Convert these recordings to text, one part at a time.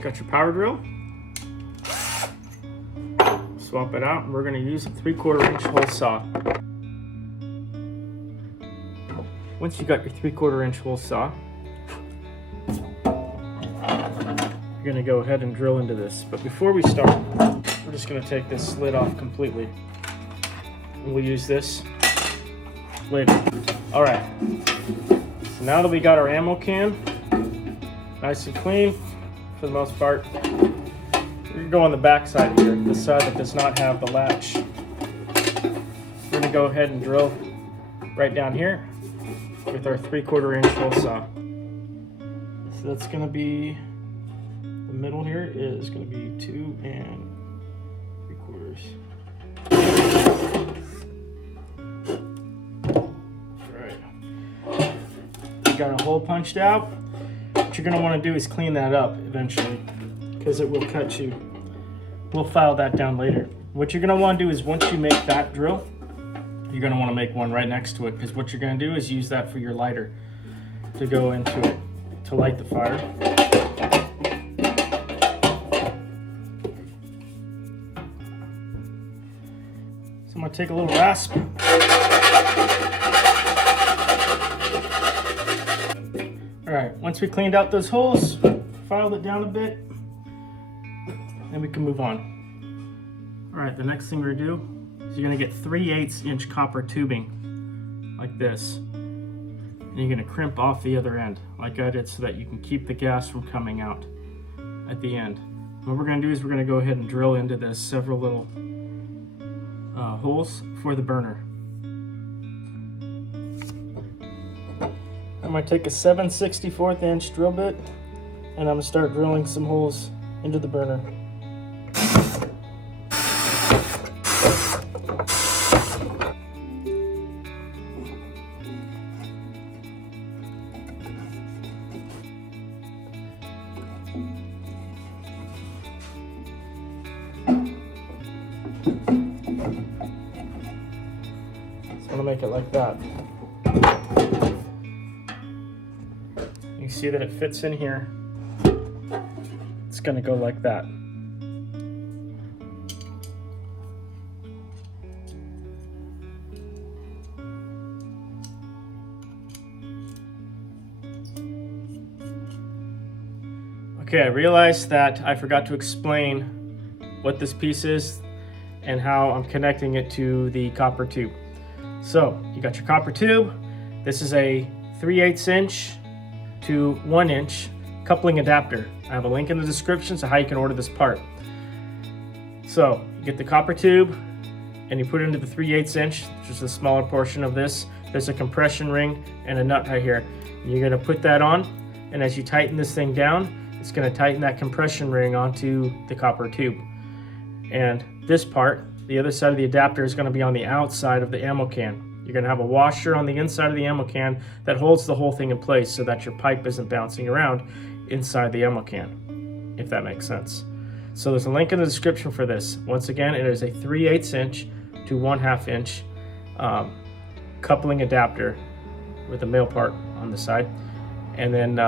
Got your power drill. Swap it out, and we're going to use a 3/4 inch hole saw. Once you got your 3/4 inch hole saw, you're going to go ahead and drill into this. But before we start, we're just going to take this lid off completely. And we'll use this later. All right. So now that we got our ammo can nice and clean, for the most part, we're going to go on the back side here, the side that does not have the latch. We're going to go ahead and drill right down here with our 3/4 inch hole saw. So that's going to be, the middle here is going to be 2 3/4. Alright. You got a hole punched out. What you're going to want to do is clean that up eventually, because it will cut you. We'll file that down later. What you're going to want to do is once you make that drill, you're going to want to make one right next to it, because what you're going to do is use that for your lighter to go into it to light the fire. So I'm going to take a little rasp. Alright, once we cleaned out those holes, filed it down a bit, then we can move on. Alright, the next thing we're going to do is you're going to get 3/8 inch copper tubing, like this. And you're going to crimp off the other end, like I did, so that you can keep the gas from coming out at the end. What we're going to do is we're going to go ahead and drill into this several little holes for the burner. I'm going to take a 7/64 inch drill bit, and I'm going to start drilling some holes into the burner. So I'm going to make it like that. You see that it fits in here. It's going to go like that. Okay, I realized that I forgot to explain what this piece is and how I'm connecting it to the copper tube. So, you got your copper tube. This is a 3/8 inch to 1 inch coupling adapter. I have a link in the description to how you can order this part. So, you get the copper tube and you put it into the 3/8 inch, which is the smaller portion of this. There's a compression ring and a nut right here. And you're going to put that on, and as you tighten this thing down, it's going to tighten that compression ring onto the copper tube. And this part, the other side of the adapter, is going to be on the outside of the ammo can. You're going to have a washer on the inside of the ammo can that holds the whole thing in place so that your pipe isn't bouncing around inside the ammo can, if that makes sense. So there's a link in the description for this. Once again, it is a 3/8 inch to 1/2 inch coupling adapter with a male part on the side. And then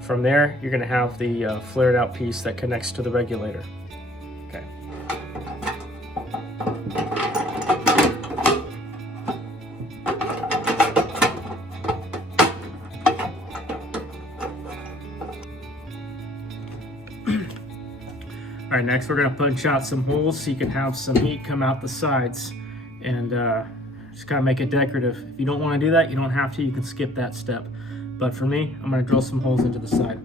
from there, you're going to have the flared out piece that connects to the regulator. Okay. All right, next we're going to punch out some holes so you can have some heat come out the sides and just kind of make it decorative. If you don't want to do that, you don't have to. You can skip that step. But for me, I'm going to drill some holes into the side.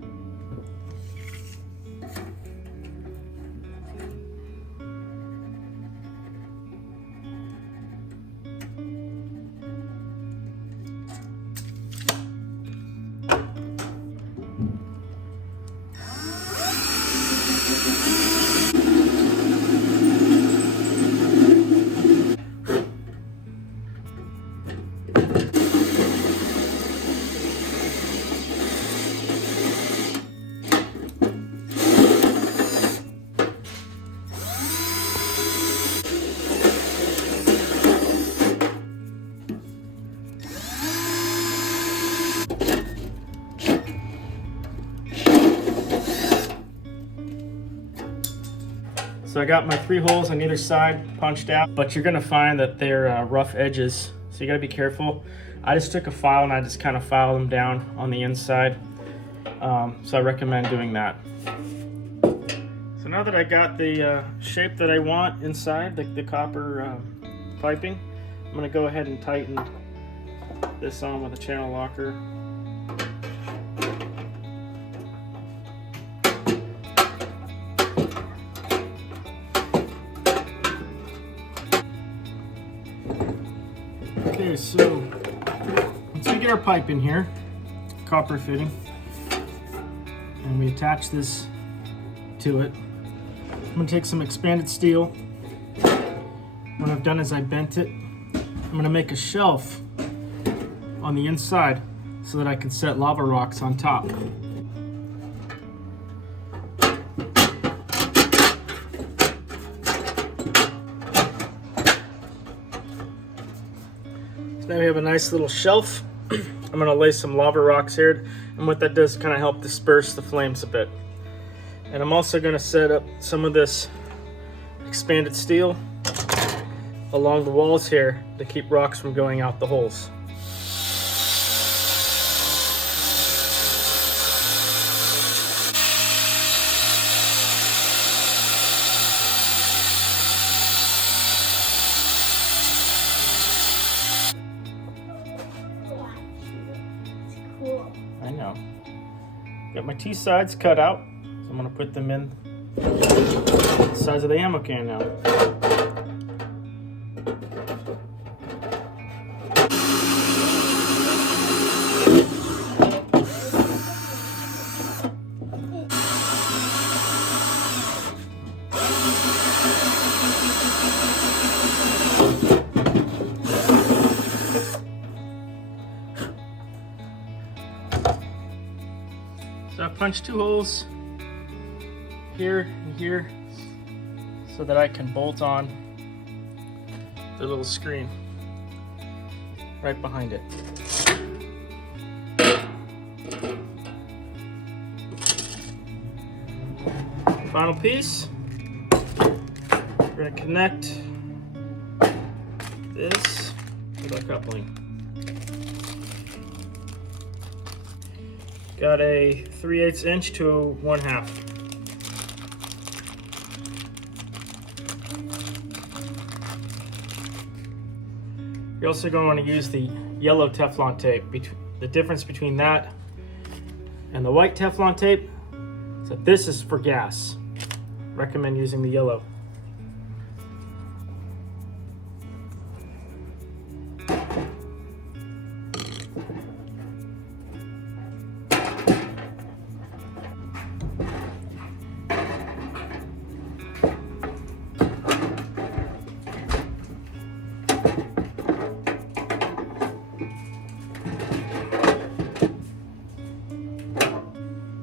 So I got my 3 holes on either side punched out, but you're gonna find that they're rough edges, so you gotta be careful. I just took a file and I just kind of filed them down on the inside. So I recommend doing that. So now that I got the shape that I want inside, the copper piping, I'm gonna go ahead and tighten this on with a channel locker. Okay, so once we get our pipe in here, copper fitting, and we attach this to it, I'm going to take some expanded steel. What I've done is I bent it. I'm going to make a shelf on the inside so that I can set lava rocks on top. Now we have a nice little shelf. I'm going to lay some lava rocks here, and what that does is kind of help disperse the flames a bit. And I'm also going to set up some of this expanded steel along the walls here to keep rocks from going out the holes. I know. Got my T sides cut out, so I'm going to put them in the size of the ammo can now. So I punched 2 holes here and here so that I can bolt on the little screen right behind it. Final piece, we're going to connect this with our coupling. Got a 3/8 inch to a 1/2. You're also going to want to use the yellow Teflon tape. The difference between that and the white Teflon tape is that this is for gas. Recommend using the yellow.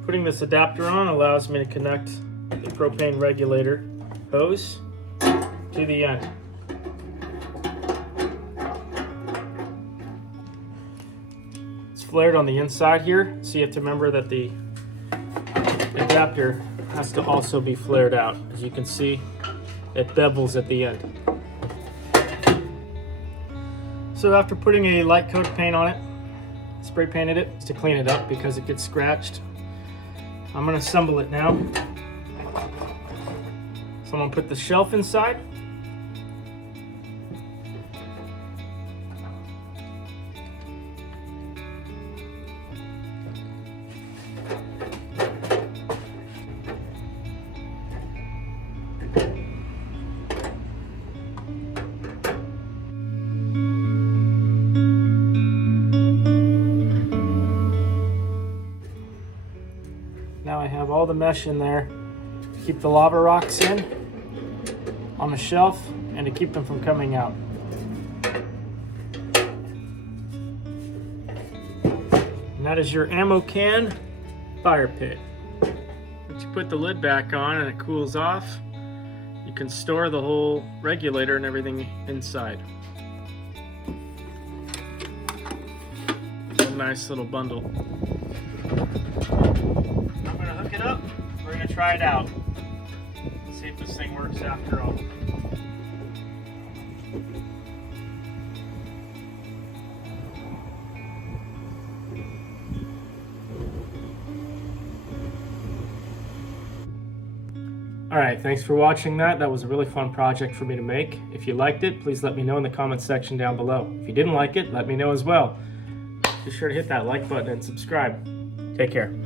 Putting this adapter on allows me to connect the propane regulator hose to the end. It's flared on the inside here, so you have to remember that the adapter has to also be flared out. As you can see, it bevels at the end. So after putting a light coat of paint on it, spray painted it to clean it up because it gets scratched. I'm going to assemble it now. So I'm going to put the shelf inside. Now I have all the mesh in there to keep the lava rocks in on the shelf and to keep them from coming out. And that is your ammo can fire pit. Once you put the lid back on and it cools off, you can store the whole regulator and everything inside. It's a nice little bundle. Up. We're going to try it out. See see if this thing works after all. Alright, thanks for watching that. That was a really fun project for me to make. If you liked it, please let me know in the comments section down below. If you didn't like it, let me know as well. Be sure to hit that like button and subscribe. Take care.